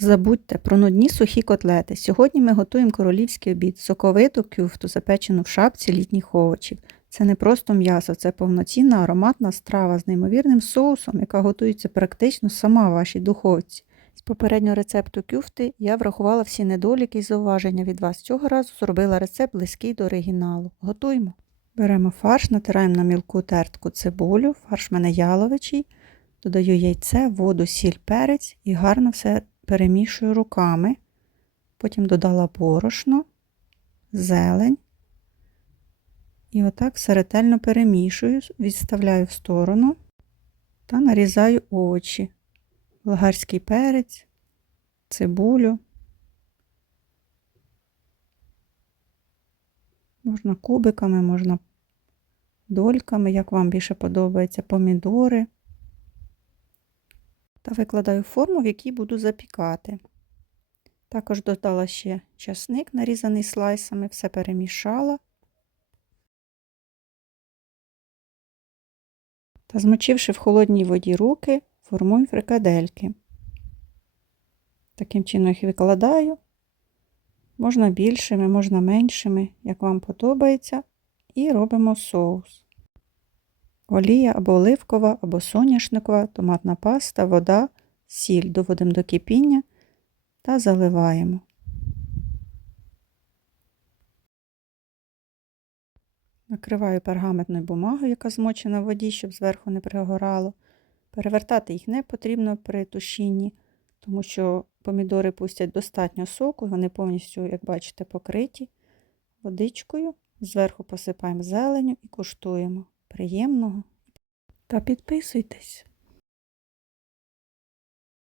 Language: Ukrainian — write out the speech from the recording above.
Забудьте про нудні сухі котлети. Сьогодні ми готуємо королівський обід, соковиту кюфту, запечену в шапці літніх овочів. Це не просто м'ясо, це повноцінна ароматна страва з неймовірним соусом, яка готується практично сама в вашій духовці. З попереднього рецепту кюфти я врахувала всі недоліки і зауваження від вас. Цього разу зробила рецепт близький до оригіналу. Готуємо. Беремо фарш, натираємо на мілку тертку цибулю, фарш в мене яловичий, додаю яйце, воду, сіль, перець і гарно все перемішую руками. Потім додала борошно, зелень. І отак все ретельно перемішую, відставляю в сторону та нарізаю овочі, болгарський перець, цибулю. Можна кубиками, можна дольками, як вам більше подобається, помідори. Та викладаю форму, в якій буду запікати. Також додала ще часник, нарізаний слайсами, все перемішала. Та змочивши в холодній воді руки, формую фрикадельки. Таким чином їх викладаю. Можна більшими, можна меншими, як вам подобається. І робимо соус. Олія або оливкова, або соняшникова, томатна паста, вода, сіль доводимо до кипіння та заливаємо. Накриваю пергаментною бумагою, яка змочена в воді, щоб зверху не пригорало. Перевертати їх не потрібно при тушінні, тому що помідори пустять достатньо соку, вони повністю, як бачите, покриті водичкою. Зверху посипаємо зеленю і куштуємо. Приємного. Та підписуйтесь.